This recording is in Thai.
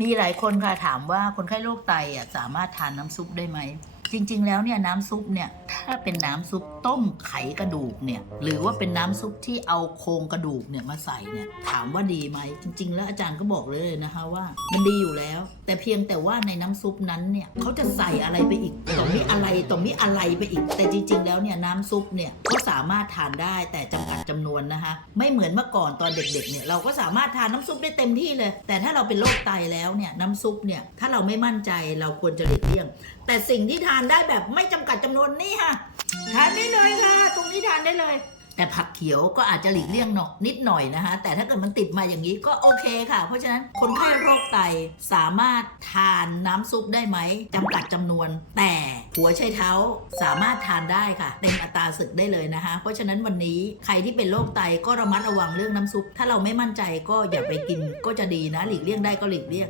มีหลายคนค่ะถามว่าคนไข้โรคไตอะสามารถทานน้ำซุปได้ไหม จริง ๆ แล้วเนี่ยน้ำซุปเนี่ย ถ้าเป็นน้ำซุปต้มไขกระดูกเนี่ยหรือว่าเป็นน้ำซุปที่เอาโครงกระดูกเนี่ยมาใส่เนี่ยถามว่าดีไหมจริง ๆ แล้วอาจารย์ก็บอกเลยนะคะว่า มันดีอยู่แล้ว แต่เพียงแต่ว่าในน้ำซุปนั้นเนี่ยเขาจะใส่อะไรไปอีกตรงนี้อะไรตรงนี้อะไรไปอีก แต่จริง ๆ แล้วเนี่ยน้ำซุปเนี่ยก็สามารถทานได้แต่จำกัดจำนวนนะคะไม่เหมือนเมื่อก่อนตอนเด็กๆเนี่ยเราก็สามารถทานน้ำซุปได้เต็มที่เลย แต่ถ้าเราเป็นโรคไตแล้วเนี่ยน้ำซุปเนี่ยถ้าเราไม่มั่นใจเราควรจะหลีกเลี่ยง แต่สิ่งที่ทานได้แบบไม่จำกัดจำนวนนี่ค่ะ ทานได้เลยค่ะ ตรงนี้ทานได้เลย แต่ผักเขียวก็อาจจะหลีกเลี่ยงหนอกนิดหน่อยนะคะ แต่ถ้าเกิดมันติดมาอย่างนี้ก็โอเคค่ะ เพราะฉะนั้นคนไข้โรคไตสามารถทานน้ำซุปได้ไหมจำกัดจำนวน แต่หัวไชเท้าสามารถทานได้ค่ะเต็มอัตราศึกได้เลยนะคะ เพราะฉะนั้นวันนี้ใครที่เป็นโรคไตก็ระมัดระวังเรื่องน้ำซุป ถ้าเราไม่มั่นใจก็อย่าไปกินก็จะดีนะ หลีกเลี่ยงได้ก็หลีกเลี่ยง